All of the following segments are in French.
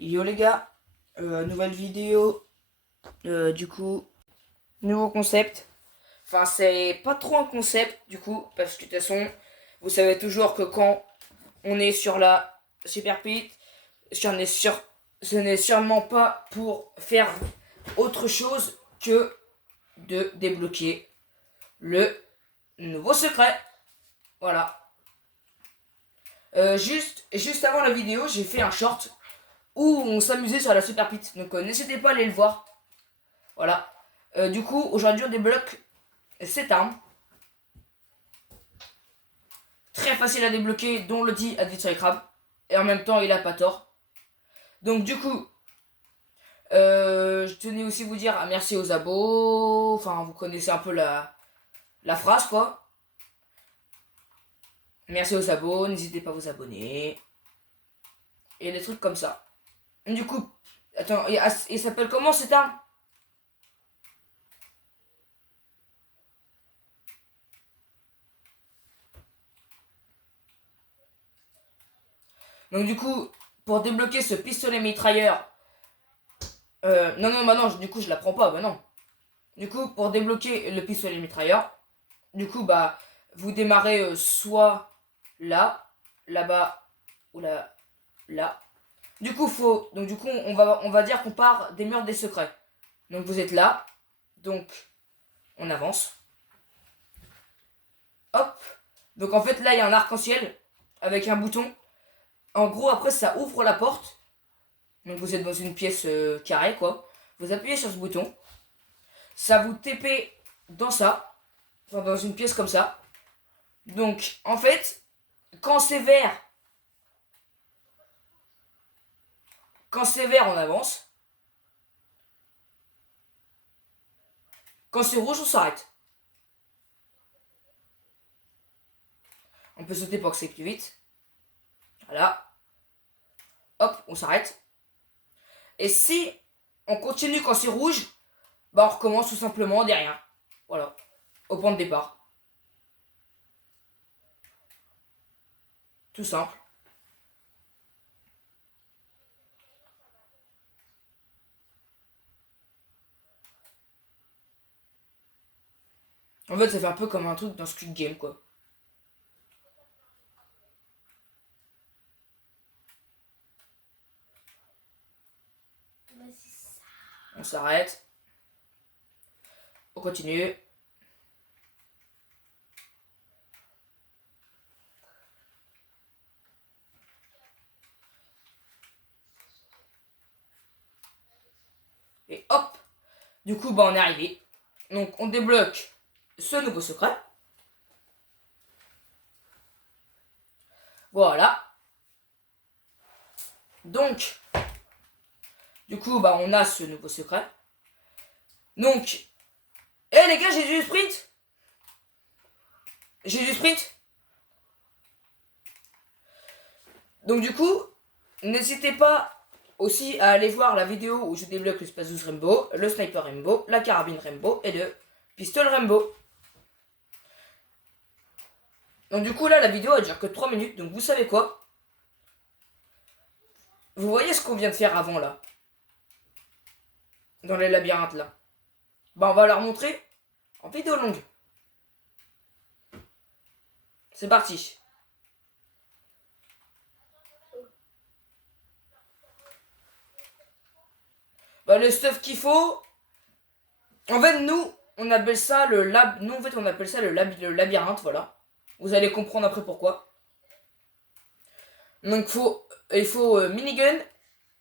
Yo les gars, nouvelle vidéo, du coup, nouveau concept. Enfin, c'est pas trop un concept, du coup, parce que de toute façon, vous savez toujours que quand on est sur la Super Pit, ce n'est sûrement pas pour faire autre chose que de débloquer le nouveau secret. Voilà. Juste avant la vidéo, j'ai fait un short où on s'amusait sur la Super Pit. Donc n'hésitez pas à aller le voir. Voilà. Du coup, aujourd'hui, on débloque cette arme. Très facile à débloquer, dont le dit Aditya Crab. Et en même temps, il a pas tort. Donc, du coup, je tenais aussi à vous dire merci aux abos. Enfin, vous connaissez un peu la phrase, quoi. Merci aux abos, n'hésitez pas à vous abonner. Et des trucs comme ça. Du coup, attends, il s'appelle comment cette arme? Donc, du coup, pour débloquer ce pistolet mitrailleur. Non, non, bah non, du coup, je la prends pas, bah non. Du coup, pour débloquer le pistolet mitrailleur, du coup, bah, vous démarrez soit là, là-bas, ou là. Du coup, on va dire qu'on part des murs des secrets. Donc vous êtes là, donc on avance. Hop. Donc en fait, là, il y a un arc-en-ciel avec un bouton. En gros, après, ça ouvre la porte. Donc vous êtes dans une pièce carrée, quoi. Vous appuyez sur ce bouton. Ça vous TP dans ça. Enfin, dans une pièce comme ça. Donc, en fait, quand c'est vert, on avance. Quand c'est rouge, on s'arrête. On peut sauter pour que c'est plus vite. Voilà. Hop, on s'arrête. Et si on continue quand c'est rouge, bah on recommence tout simplement derrière. Voilà. Au point de départ. Tout simple. En fait, ça fait un peu comme un truc dans Squid Game, quoi. On s'arrête. On continue. Et hop. Du coup, bah on est arrivé. Donc on débloque ce nouveau secret. Voilà. Donc, du coup, bah on a ce nouveau secret. Donc, les gars, j'ai du sprint. J'ai du sprint. Donc du coup, n'hésitez pas aussi à aller voir la vidéo où je débloque le Spazus Rainbow, le Sniper Rainbow, la carabine Rainbow et le pistolet Rainbow. Donc du coup là, la vidéo elle dure que 3 minutes, donc vous savez quoi? Vous voyez ce qu'on vient de faire avant là? Dans les labyrinthes là. Bah on va leur montrer en vidéo longue. C'est parti. Bah le stuff qu'il faut... En fait nous, on appelle ça le lab... Nous en fait on appelle ça le labyrinthe, voilà. Vous allez comprendre après pourquoi. Donc il faut minigun.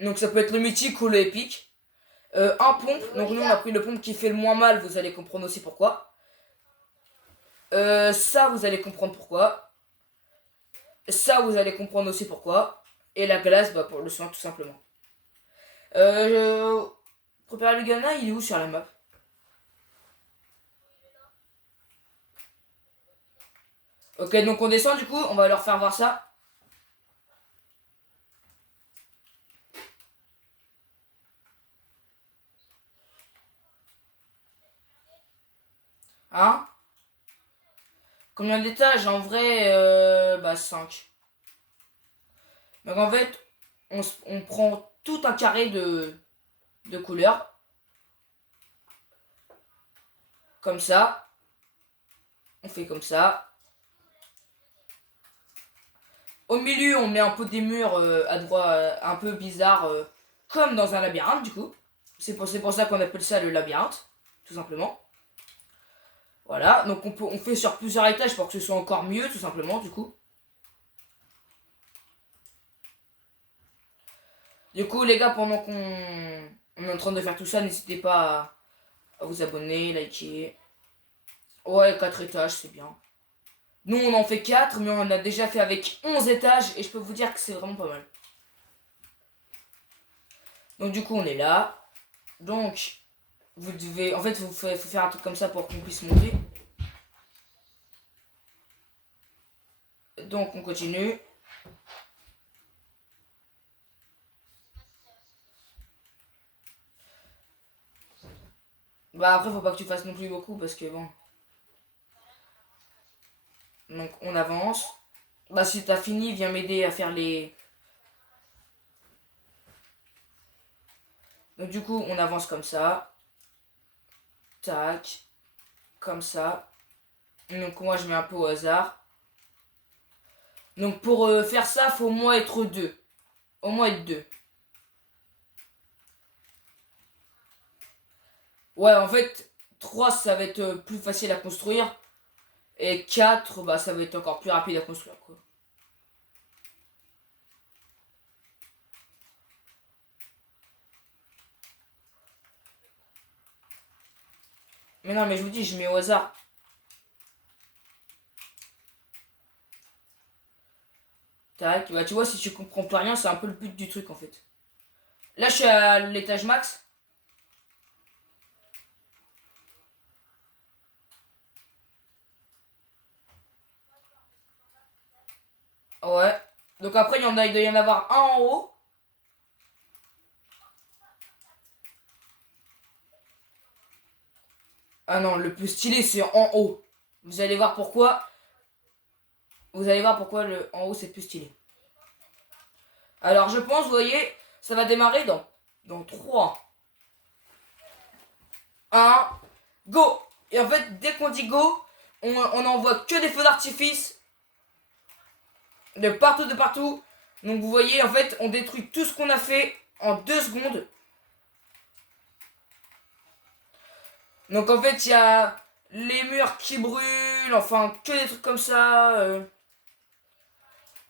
Donc ça peut être le mythique ou le épique. Un pompe, donc nous on a pris le pompe qui fait le moins mal, vous allez comprendre aussi pourquoi. Ça vous allez comprendre pourquoi. Ça vous allez comprendre aussi pourquoi. Et la glace, bah pour le soin tout simplement. Euh, Préparer le Ghana, il est où sur la map? Ok, donc on descend du coup, on va leur faire voir ça. Hein? Combien d'étages? En vrai, bah 5. Donc en fait, on prend tout un carré de couleurs. Comme ça. On fait comme ça. Au milieu, on met un peu des murs à droite, un peu bizarres, comme dans un labyrinthe, du coup. C'est pour ça qu'on appelle ça le labyrinthe, tout simplement. Voilà, donc on fait sur plusieurs étages pour que ce soit encore mieux, tout simplement, du coup. Du coup, les gars, pendant qu'on est en train de faire tout ça, n'hésitez pas à vous abonner, liker. Ouais, 4 étages, c'est bien. Nous, on en fait 4, mais on en a déjà fait avec 11 étages, et je peux vous dire que c'est vraiment pas mal. Donc, du coup, on est là. Donc, vous devez... En fait, il faut faire un truc comme ça pour qu'on puisse monter. Donc, on continue. Bah, après, faut pas que tu fasses non plus beaucoup, parce que bon... Donc, on avance. Bah, si t'as fini, viens m'aider à faire les... Donc, du coup, on avance comme ça. Tac. Comme ça. Donc, moi, je mets un peu au hasard. Donc, pour faire ça, faut au moins être 2. Au moins être 2. Ouais, en fait, 3, ça va être plus facile à construire. Et 4, bah, ça va être encore plus rapide à construire, quoi. Mais non, mais je vous dis, je mets au hasard. Tac, bah tu vois, si tu comprends plus rien, c'est un peu le but du truc, en fait. Là, je suis à l'étage max. Ouais. Donc après, il doit y en avoir un en haut. Ah non, le plus stylé, c'est en haut. Vous allez voir pourquoi. Vous allez voir pourquoi le en haut, c'est plus stylé. Alors, je pense, vous voyez, ça va démarrer dans 3, 1, go. Et en fait, dès qu'on dit go, on envoie que des feux d'artifice. De partout, de partout. Donc vous voyez, en fait, on détruit tout ce qu'on a fait en 2 secondes. Donc en fait, il y a les murs qui brûlent, enfin, que des trucs comme ça.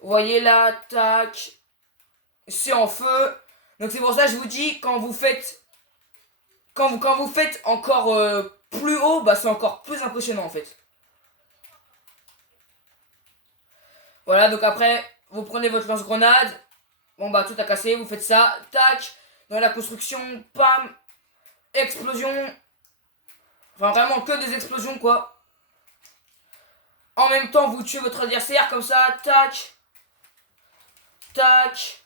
Vous voyez là, tac. C'est en feu. Donc c'est pour ça que je vous dis, quand vous faites... Quand vous faites encore plus haut, bah c'est encore plus impressionnant en fait. Voilà, donc après, vous prenez votre lance-grenade. Bon bah tout a cassé, vous faites ça, tac. Dans la construction, pam. Explosion. Enfin vraiment que des explosions quoi. En même temps, vous tuez votre adversaire comme ça, tac. Tac.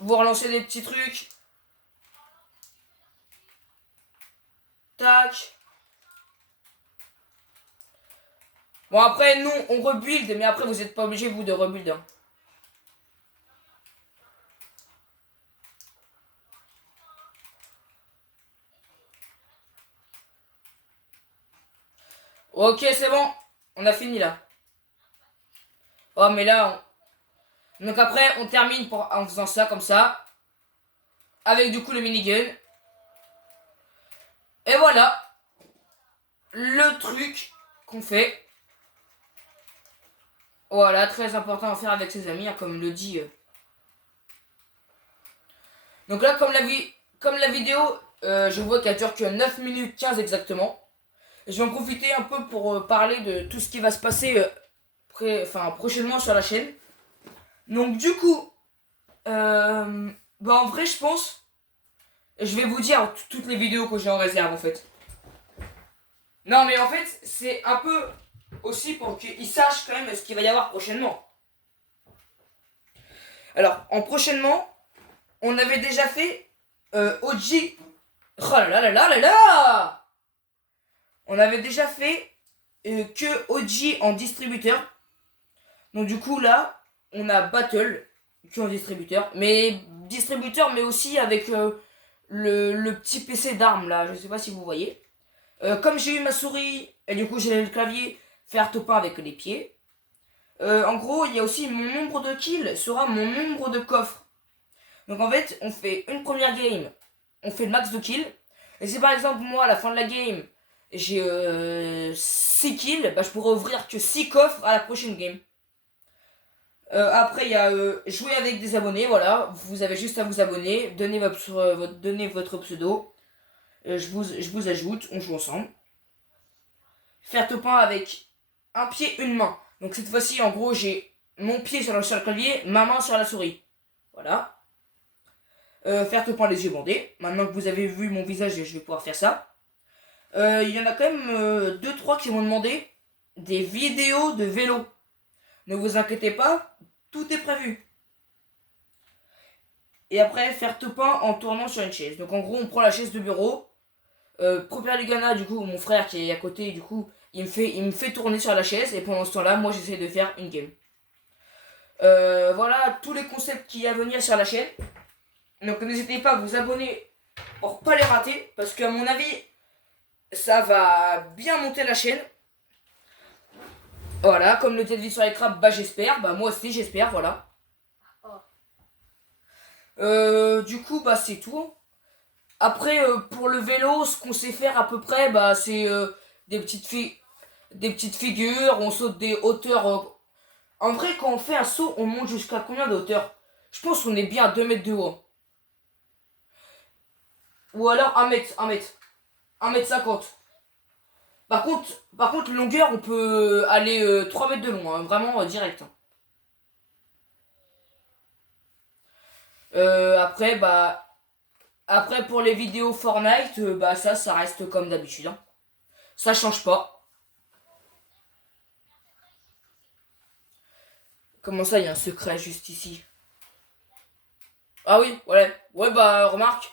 Vous relancez des petits trucs. Tac. Bon après, nous, on rebuild, mais après, vous n'êtes pas obligé, vous, de rebuild. Hein. Ok, c'est bon. On a fini, là. Oh, mais là, donc après, on termine en faisant ça, comme ça. Avec, du coup, le minigun. Et voilà. Le truc qu'on fait. Voilà, très important à faire avec ses amis, hein, comme le dit. Donc là, comme la vidéo, je vois qu'elle dure que 9 minutes 15 exactement. Je vais en profiter un peu pour parler de tout ce qui va se passer prochainement sur la chaîne. Donc du coup, bah en vrai je pense, je vais vous dire toutes les vidéos que j'ai en réserve en fait. Non mais en fait c'est un peu aussi pour qu'ils sachent quand même ce qu'il va y avoir prochainement. Alors en prochainement, on avait déjà fait OG. Oh là là là là là là. On avait déjà fait que OG en distributeur. Donc du coup là, on a Battle qui est un distributeur, mais aussi avec le petit PC d'armes là, je sais pas si vous voyez. Comme j'ai eu ma souris et du coup j'ai le clavier, faire top 1 avec les pieds. En gros, il y a aussi mon nombre de kills sera mon nombre de coffres. Donc en fait, on fait une première game, on fait le max de kills. Et si par exemple moi à la fin de la game j'ai 6 kills, bah je pourrais ouvrir que 6 coffres à la prochaine game. Après il y a jouer avec des abonnés, voilà, vous avez juste à vous abonner, donner votre pseudo, je vous ajoute, on joue ensemble. Faire top 1 avec un pied, une main. Donc cette fois-ci en gros j'ai mon pied sur le clavier, ma main sur la souris. Voilà. Faire top 1 les yeux bandés. Maintenant que vous avez vu mon visage, je vais pouvoir faire ça. Il y en a quand même 2-3 qui m'ont demandé des vidéos de vélo. Ne vous inquiétez pas, tout est prévu. Et après, faire top 1 en tournant sur une chaise. Donc en gros, on prend la chaise de bureau. Propère Lugana, du coup, mon frère qui est à côté, du coup, il me fait tourner sur la chaise. Et pendant ce temps-là, moi, j'essaie de faire une game. Voilà tous les concepts qu'il y a à venir sur la chaîne. Donc n'hésitez pas à vous abonner pour pas les rater. Parce qu'à mon avis, ça va bien monter la chaîne. Voilà, comme le Deadly sur les crabes, bah j'espère. Bah moi aussi, j'espère, voilà. Du coup, bah c'est tout. Après, pour le vélo, ce qu'on sait faire à peu près, bah c'est des petites figures, on saute des hauteurs. En vrai, quand on fait un saut, on monte jusqu'à combien de hauteur? Je pense qu'on est bien à 2 mètres de haut. Ou alors 1 mètre, 1 mètre 50. Par contre, longueur, on peut aller 3 mètres de long, hein, vraiment direct. Hein. Après, bah, après pour les vidéos Fortnite, bah ça reste comme d'habitude. Hein. Ça change pas. Comment ça, il y a un secret juste ici? Ah oui, ouais. Ouais, bah remarque,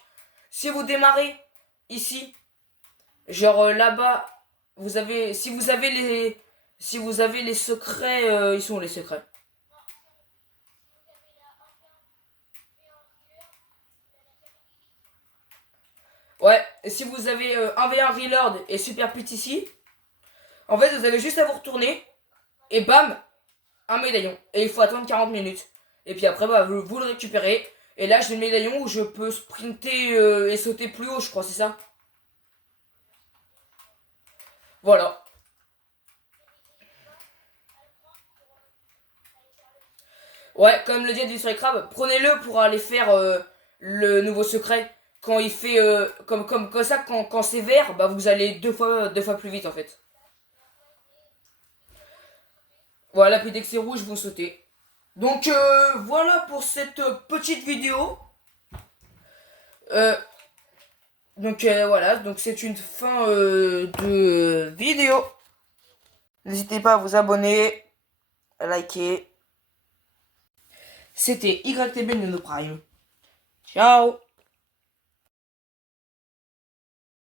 si vous démarrez ici, genre là-bas, si vous avez les secrets, ils sont où les secrets? Ouais, et si vous avez 1v1 Reload et Super Pit ici, en fait vous avez juste à vous retourner et bam, un médaillon. Et il faut attendre 40 minutes. Et puis après, bah, vous le récupérez. Et là, j'ai le médaillon où je peux sprinter et sauter plus haut, je crois, c'est ça. Voilà. Ouais, comme le dit du sur les crabes, prenez-le pour aller faire le nouveau secret. Quand il fait comme ça, quand c'est vert, bah vous allez deux fois plus vite en fait. Voilà, puis dès que c'est rouge, vous sautez. Donc voilà pour cette petite vidéo. Euh, donc voilà, donc c'est une fin de vidéo. N'hésitez pas à vous abonner, à liker. C'était YTB Nano Prime. Ciao.